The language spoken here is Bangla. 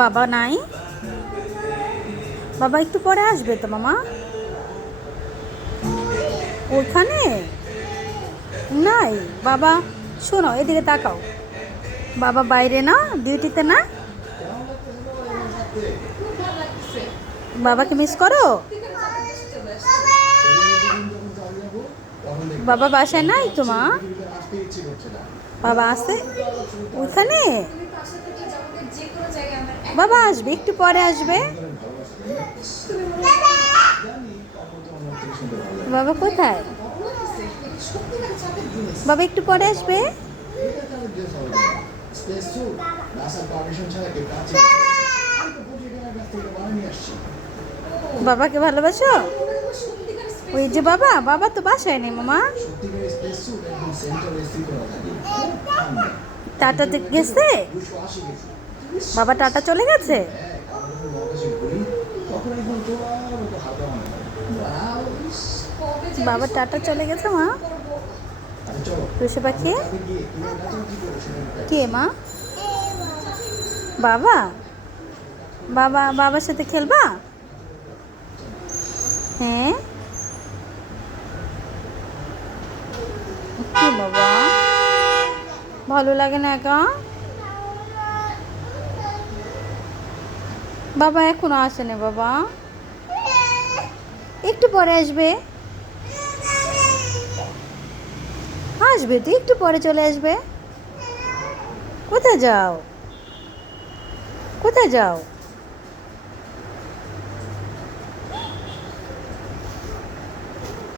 বাবা নাই? বাবা একটু পরে আসবে তো মামা। ওখানে নাই বাবা। শোনো, এদিকে তাকাও। বাবা বাইরে না, ডিউটিতে না? বাবাকে মিস করো? বাবা বাসায় নাই তো মা? বাবা আছে ওখানে? বাবা আসবে, একটু পরে আসবে। বাবা কোথায়? বাবা একটু পরে আসবে। বাবাকে ভালোবাসো? ওই যে বাবা, বাবা তো বাসায় নেই মামা। টাটাতে গেছে? বাবা টাটা চলে গেছে? বাবা টাটা চলে গেছে মা। টুসু পাখি কে মা? বাবা? বাবা বাবার সাথে খেলবা? হ্যাঁ। কি বাবা, ভালো লাগে না একা? বাবা এখনো আসেনি বাবা, একটু পরে আসবে। আসবে তো, একটু পরে চলে আসবে। কোথায় যাও? কোথায় যাও?